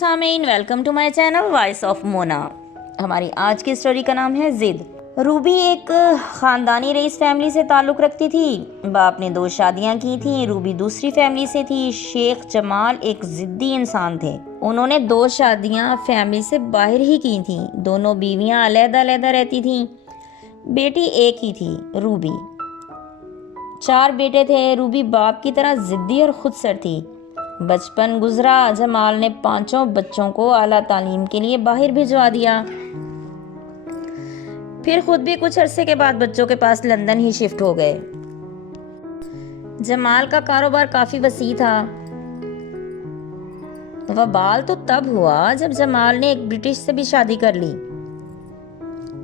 سامعین، welcome to my channel voice of Mona. ہماری آج کی اسٹوری کا نام ہے ضد۔ روبی ایک خاندانی رئیس فیملی سے تعلق رکھتی تھی۔ باپ نے 2 شادیاں کی تھیں۔ روبی دوسری فیملی سے تھی۔ شیخ جمال ایک ضدی انسان تھے۔ انہوں نے 2 شادیاں فیملی سے باہر ہی کی تھیں۔ دونوں بیویاں علیحدہ علیحدہ رہتی تھیں۔ بیٹی ایک ہی تھی، روبی۔ 4 بیٹے تھے۔ روبی باپ کی طرح ضدی اور خود سر تھی۔ بچپن گزرا، جمال نے 5 بچوں کو اعلیٰ تعلیم کے لیے باہر بھجوا دیا۔ پھر خود بھی کچھ عرصے کے بعد بچوں کے پاس لندن ہی شفٹ ہو گئے۔ جمال کا کاروبار کافی وسیع تھا۔ وبال تو تب ہوا جب جمال نے ایک برٹش سے بھی شادی کر لی۔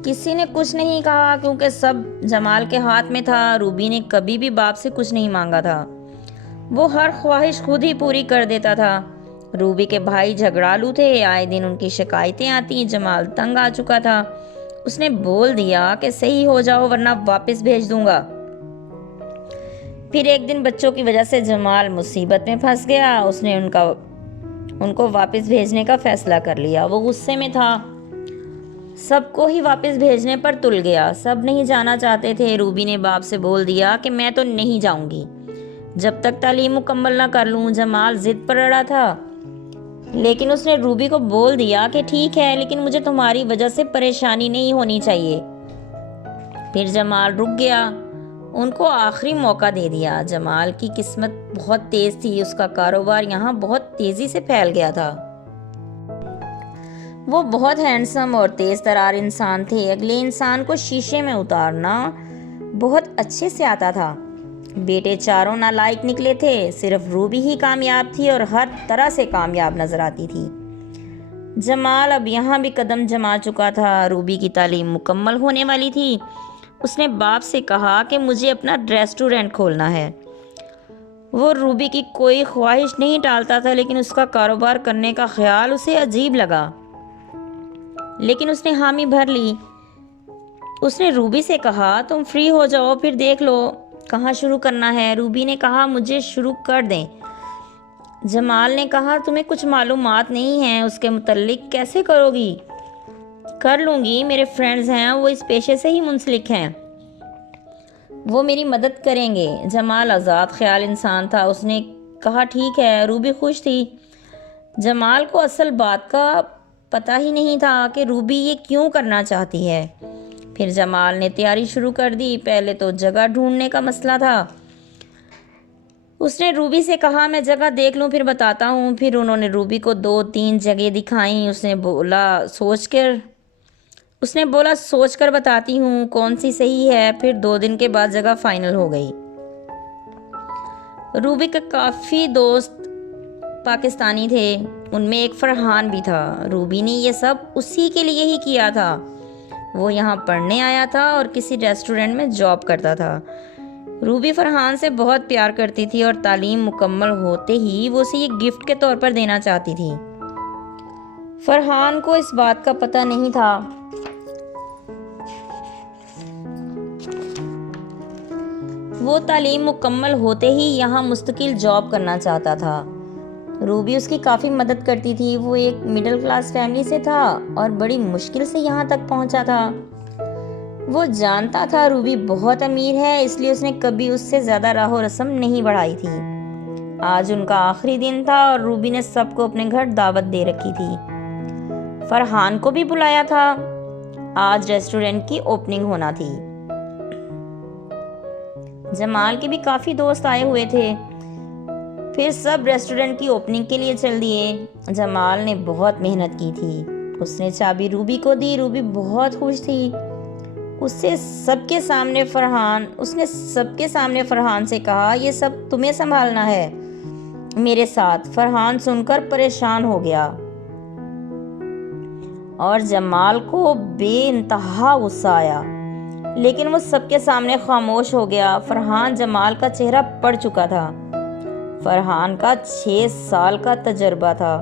کسی نے کچھ نہیں کہا کیونکہ سب جمال کے ہاتھ میں تھا۔ روبی نے کبھی بھی باپ سے کچھ نہیں مانگا تھا۔ وہ ہر خواہش خود ہی پوری کر دیتا تھا۔ روبی کے بھائی جھگڑالو تھے، آئے دن ان کی شکایتیں آتی۔ جمال تنگ آ چکا تھا۔ اس نے بول دیا کہ صحیح ہو جاؤ ورنہ واپس بھیج دوں گا۔ پھر ایک دن بچوں کی وجہ سے جمال مصیبت میں پھنس گیا۔ اس نے ان کو واپس بھیجنے کا فیصلہ کر لیا۔ وہ غصے میں تھا، سب کو ہی واپس بھیجنے پر تل گیا۔ سب نہیں جانا چاہتے تھے۔ روبی نے باپ سے بول دیا کہ میں تو نہیں جاؤں گی جب تک تعلیم مکمل نہ کر لوں۔ جمال ضد پر اڑا تھا، لیکن اس نے روبی کو بول دیا کہ ٹھیک ہے، لیکن مجھے تمہاری وجہ سے پریشانی نہیں ہونی چاہیے۔ پھر جمال رک گیا، ان کو آخری موقع دے دیا۔ جمال کی قسمت بہت تیز تھی، اس کا کاروبار یہاں بہت تیزی سے پھیل گیا تھا۔ وہ بہت ہینڈسم اور تیز ترار انسان تھے۔ اگلے انسان کو شیشے میں اتارنا بہت اچھے سے آتا تھا۔ بیٹے چاروں نالائق نکلے تھے، صرف روبی ہی کامیاب تھی اور ہر طرح سے کامیاب نظر آتی تھی۔ جمال اب یہاں بھی قدم جما چکا تھا۔ روبی کی تعلیم مکمل ہونے والی تھی۔ اس نے باپ سے کہا کہ مجھے اپنا ریسٹورنٹ کھولنا ہے۔ وہ روبی کی کوئی خواہش نہیں ٹالتا تھا، لیکن اس کا کاروبار کرنے کا خیال اسے عجیب لگا۔ لیکن اس نے حامی بھر لی۔ اس نے روبی سے کہا تم فری ہو جاؤ پھر دیکھ لو کہاں شروع کرنا ہے۔ روبی نے کہا مجھے شروع کر دیں۔ جمال نے کہا تمہیں کچھ معلومات نہیں ہیں، اس کے متعلق کیسے کرو گی؟ کر لوں گی، میرے فرینڈز ہیں، وہ اس پیشے سے ہی منسلک ہیں، وہ میری مدد کریں گے۔ جمال آزاد خیال انسان تھا۔ اس نے کہا ٹھیک ہے۔ روبی خوش تھی۔ جمال کو اصل بات کا پتہ ہی نہیں تھا کہ روبی یہ کیوں کرنا چاہتی ہے۔ پھر جمال نے تیاری شروع کر دی۔ پہلے تو جگہ ڈھونڈنے کا مسئلہ تھا۔ اس نے روبی سے کہا میں جگہ دیکھ لوں پھر بتاتا ہوں۔ پھر انہوں نے روبی کو 2-3 جگہ دکھائیں۔ اس نے بولا سوچ کر بتاتی ہوں کون سی صحیح ہے۔ پھر 2 دن کے بعد جگہ فائنل ہو گئی۔ روبی کے کافی دوست پاکستانی تھے، ان میں ایک فرحان بھی تھا۔ روبی نے یہ سب اسی کے لیے ہی کیا تھا۔ وہ یہاں پڑھنے آیا تھا اور کسی ریسٹورنٹ میں جاب کرتا تھا۔ روبی فرحان سے بہت پیار کرتی تھی اور تعلیم مکمل ہوتے ہی وہ اسے یہ گفٹ کے طور پر دینا چاہتی تھی۔ فرحان کو اس بات کا پتہ نہیں تھا۔ وہ تعلیم مکمل ہوتے ہی یہاں مستقل جاب کرنا چاہتا تھا۔ روبی اس کی کافی مدد کرتی تھی۔ وہ ایک مڈل کلاس فیملی سے تھا اور بڑی مشکل سے یہاں تک پہنچا تھا۔ وہ جانتا تھا روبی بہت امیر ہے، اس لیے اس نے کبھی اس سے زیادہ راہ و رسم نہیں بڑھائی تھی۔ آج ان کا آخری دن تھا اور روبی نے سب کو اپنے گھر دعوت دے رکھی تھی۔ فرحان کو بھی بلایا تھا۔ آج ریسٹورنٹ کی اوپننگ ہونا تھی۔ جمال کے بھی کافی دوست آئے ہوئے تھے۔ پھر سب ریسٹورنٹ کی اوپننگ کے لیے چل دیے۔ جمال نے بہت محنت کی تھی۔ اس نے چابی روبی کو دی۔ روبی بہت خوش تھی۔ اس نے سب کے سامنے فرحان سے کہا یہ سب تمہیں سنبھالنا ہے میرے ساتھ۔ فرحان سن کر پریشان ہو گیا اور جمال کو بے انتہا غصہ آیا، لیکن وہ سب کے سامنے خاموش ہو گیا۔ فرحان جمال کا چہرہ پڑ چکا تھا۔ فرحان کا 6 سال کا تجربہ تھا،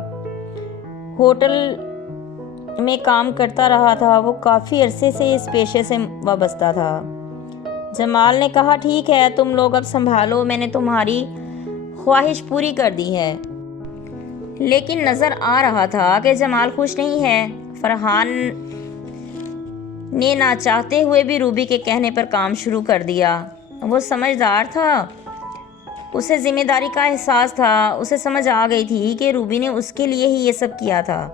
ہوٹل میں کام کرتا رہا تھا۔ وہ کافی عرصے سے اس پیشے سے وابستہ تھا۔ جمال نے کہا ٹھیک ہے تم لوگ اب سنبھالو، میں نے تمہاری خواہش پوری کر دی ہے۔ لیکن نظر آ رہا تھا کہ جمال خوش نہیں ہے۔ فرحان نے نہ چاہتے ہوئے بھی روبی کے کہنے پر کام شروع کر دیا۔ وہ سمجھدار تھا، اسے ذمہ داری کا احساس تھا، اسے سمجھ آ گئی تھی کہ روبی نے اس کے لیے ہی یہ سب کیا تھا۔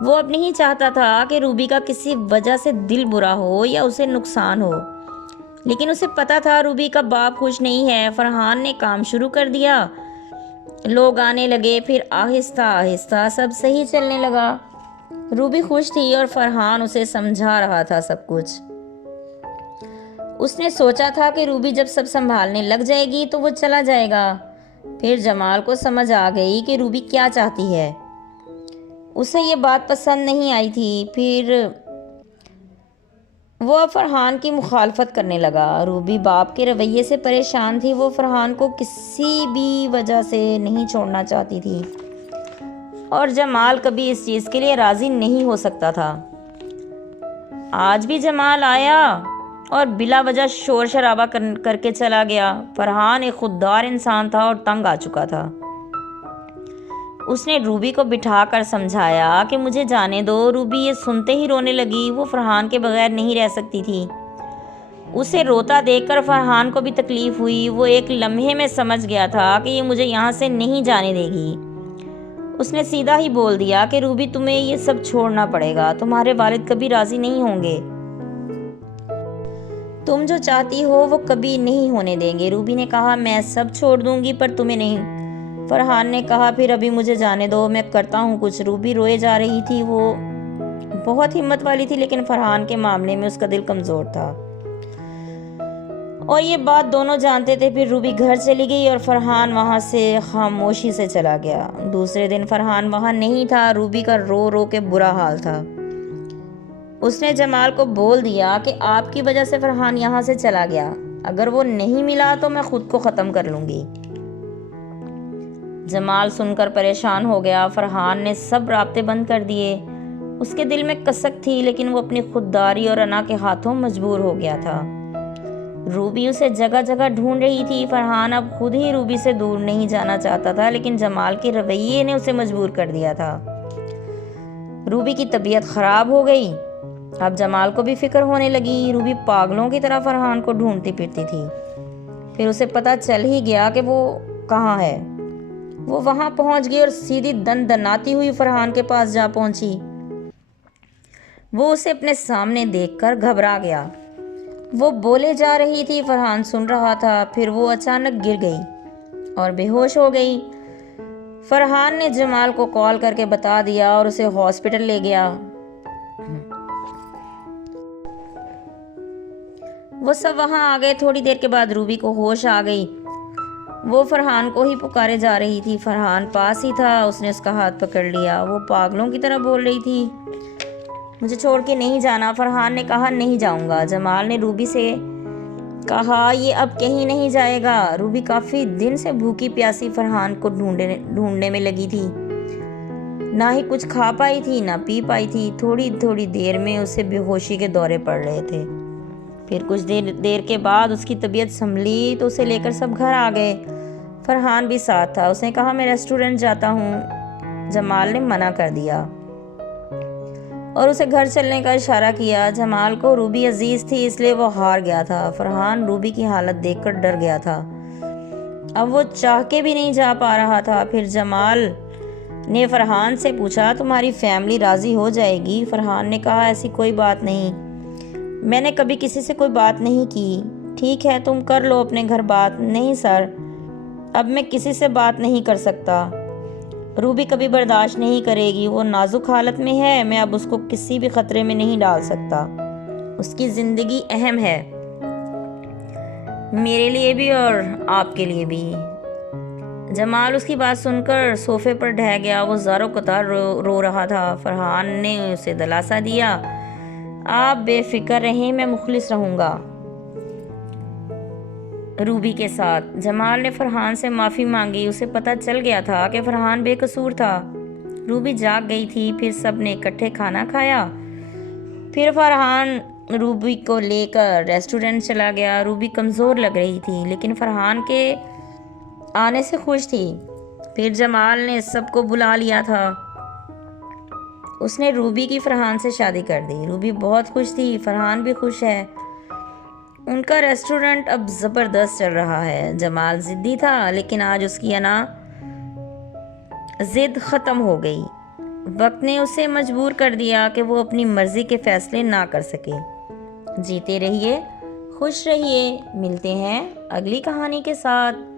وہ اب نہیں چاہتا تھا کہ روبی کا کسی وجہ سے دل برا ہو یا اسے نقصان ہو، لیکن اسے پتا تھا روبی کا باپ خوش نہیں ہے۔ فرحان نے کام شروع کر دیا، لوگ آنے لگے، پھر آہستہ آہستہ سب صحیح چلنے لگا۔ روبی خوش تھی اور فرحان اسے سمجھا رہا تھا سب کچھ۔ اس نے سوچا تھا کہ روبی جب سب سنبھالنے لگ جائے گی تو وہ چلا جائے گا۔ پھر جمال کو سمجھ آ گئی کہ روبی کیا چاہتی ہے۔ اسے یہ بات پسند نہیں آئی تھی۔ پھر وہ اب فرحان کی مخالفت کرنے لگا۔ روبی باپ کے رویے سے پریشان تھی، وہ فرحان کو کسی بھی وجہ سے نہیں چھوڑنا چاہتی تھی، اور جمال کبھی اس چیز کے لیے راضی نہیں ہو سکتا تھا۔ آج بھی جمال آیا اور بلا وجہ شور شرابہ کر کے چلا گیا۔ فرحان ایک خوددار انسان تھا اور تنگ آ چکا تھا۔ اس نے روبی کو بٹھا کر سمجھایا کہ مجھے جانے دو۔ روبی یہ سنتے ہی رونے لگی۔ وہ فرحان کے بغیر نہیں رہ سکتی تھی۔ اسے روتا دیکھ کر فرحان کو بھی تکلیف ہوئی۔ وہ ایک لمحے میں سمجھ گیا تھا کہ یہ مجھے یہاں سے نہیں جانے دے گی۔ اس نے سیدھا ہی بول دیا کہ روبی تمہیں یہ سب چھوڑنا پڑے گا، تمہارے والد کبھی راضی نہیں ہوں گے، تم جو چاہتی ہو وہ کبھی نہیں ہونے دیں گے۔ روبی نے کہا میں سب چھوڑ دوں گی پر تمہیں نہیں۔ فرحان نے کہا پھر ابھی مجھے جانے دو، میں کرتا ہوں کچھ۔ روبی روئے جا رہی تھی۔ وہ بہت ہمت والی تھی لیکن فرحان کے معاملے میں اس کا دل کمزور تھا، اور یہ بات دونوں جانتے تھے۔ پھر روبی گھر چلی گئی اور فرحان وہاں سے خاموشی سے چلا گیا۔ دوسرے دن فرحان وہاں نہیں تھا۔ روبی کا رو رو کے برا حال تھا۔ اس نے جمال کو بول دیا کہ آپ کی وجہ سے فرحان یہاں سے چلا گیا، اگر وہ نہیں ملا تو میں خود کو ختم کر لوں گی۔ جمال سن کر پریشان ہو گیا۔ فرحان نے سب رابطے بند کر دیے۔ اس کے دل میں کسک تھی لیکن وہ اپنی خودداری اور انا کے ہاتھوں مجبور ہو گیا تھا۔ روبی اسے جگہ جگہ ڈھونڈ رہی تھی۔ فرحان اب خود ہی روبی سے دور نہیں جانا چاہتا تھا لیکن جمال کے رویے نے اسے مجبور کر دیا تھا۔ روبی کی طبیعت خراب ہو گئی۔ اب جمال کو بھی فکر ہونے لگی۔ روبی پاگلوں کی طرح فرحان کو ڈھونڈتی پھرتی تھی۔ پھر اسے پتہ چل ہی گیا کہ وہ کہاں ہے۔ وہ وہاں پہنچ گئی اور سیدھی دن دناتی ہوئی فرحان کے پاس جا پہنچی۔ وہ اسے اپنے سامنے دیکھ کر گھبرا گیا۔ وہ بولے جا رہی تھی، فرحان سن رہا تھا، پھر وہ اچانک گر گئی اور بے ہوش ہو گئی۔ فرحان نے جمال کو کال کر کے بتا دیا اور اسے ہاسپٹل لے گیا۔ وہ سب وہاں آ گئے۔ تھوڑی دیر کے بعد روبی کو ہوش آ گئی۔ وہ فرحان کو ہی پکارے جا رہی تھی۔ فرحان پاس ہی تھا، اس نے اس کا ہاتھ پکڑ لیا۔ وہ پاگلوں کی طرح بول رہی تھی مجھے چھوڑ کے نہیں جانا۔ فرحان نے کہا نہیں جاؤں گا۔ جمال نے روبی سے کہا یہ اب کہیں نہیں جائے گا۔ روبی کافی دن سے بھوکی پیاسی فرحان کو ڈھونڈنے میں لگی تھی، نہ ہی کچھ کھا پائی تھی نہ پی پائی تھی۔ تھوڑی تھوڑی دیر میں اسے بے ہوشی کے دورے پڑ رہے تھے۔ پھر کچھ دیر کے بعد اس کی طبیعت سنبھلی تو اسے لے کر سب گھر آ گئے۔ فرحان بھی ساتھ تھا۔ اس نے کہا میں ریسٹورنٹ جاتا ہوں۔ جمال نے منع کر دیا اور اسے گھر چلنے کا اشارہ کیا۔ جمال کو روبی عزیز تھی اس لیے وہ ہار گیا تھا۔ فرحان روبی کی حالت دیکھ کر ڈر گیا تھا، اب وہ چاہ کے بھی نہیں جا پا رہا تھا۔ پھر جمال نے فرحان سے پوچھا تمہاری فیملی راضی ہو جائے گی؟ فرحان نے کہا ایسی کوئی بات نہیں، میں نے کبھی کسی سے کوئی بات نہیں کی۔ ٹھیک ہے تم کر لو اپنے گھر بات۔ نہیں سر، اب میں کسی سے بات نہیں کر سکتا۔ روبی کبھی برداشت نہیں کرے گی، وہ نازک حالت میں ہے، میں اب اس کو کسی بھی خطرے میں نہیں ڈال سکتا، اس کی زندگی اہم ہے، میرے لیے بھی اور آپ کے لیے بھی۔ جمال اس کی بات سن کر صوفے پر ڈھہ گیا۔ وہ زاروں قطار رو رہا تھا۔ فرحان نے اسے دلاسا دیا آپ بے فکر رہیں، میں مخلص رہوں گا روبی کے ساتھ۔ جمال نے فرحان سے معافی مانگی۔ اسے پتہ چل گیا تھا کہ فرحان بے قصور تھا۔ روبی جاگ گئی تھی۔ پھر سب نے اکٹھے کھانا کھایا۔ پھر فرحان روبی کو لے کر ریسٹورنٹ چلا گیا۔ روبی کمزور لگ رہی تھی لیکن فرحان کے آنے سے خوش تھی۔ پھر جمال نے سب کو بلا لیا تھا۔ اس نے روبی کی فرحان سے شادی کر دی۔ روبی بہت خوش تھی، فرحان بھی خوش ہے۔ ان کا ریسٹورنٹ اب زبردست چل رہا ہے۔ جمال ضدی تھا، لیکن آج اس کی ضد ختم ہو گئی۔ وقت نے اسے مجبور کر دیا کہ وہ اپنی مرضی کے فیصلے نہ کر سکے۔ جیتے رہیے، خوش رہیے، ملتے ہیں اگلی کہانی کے ساتھ۔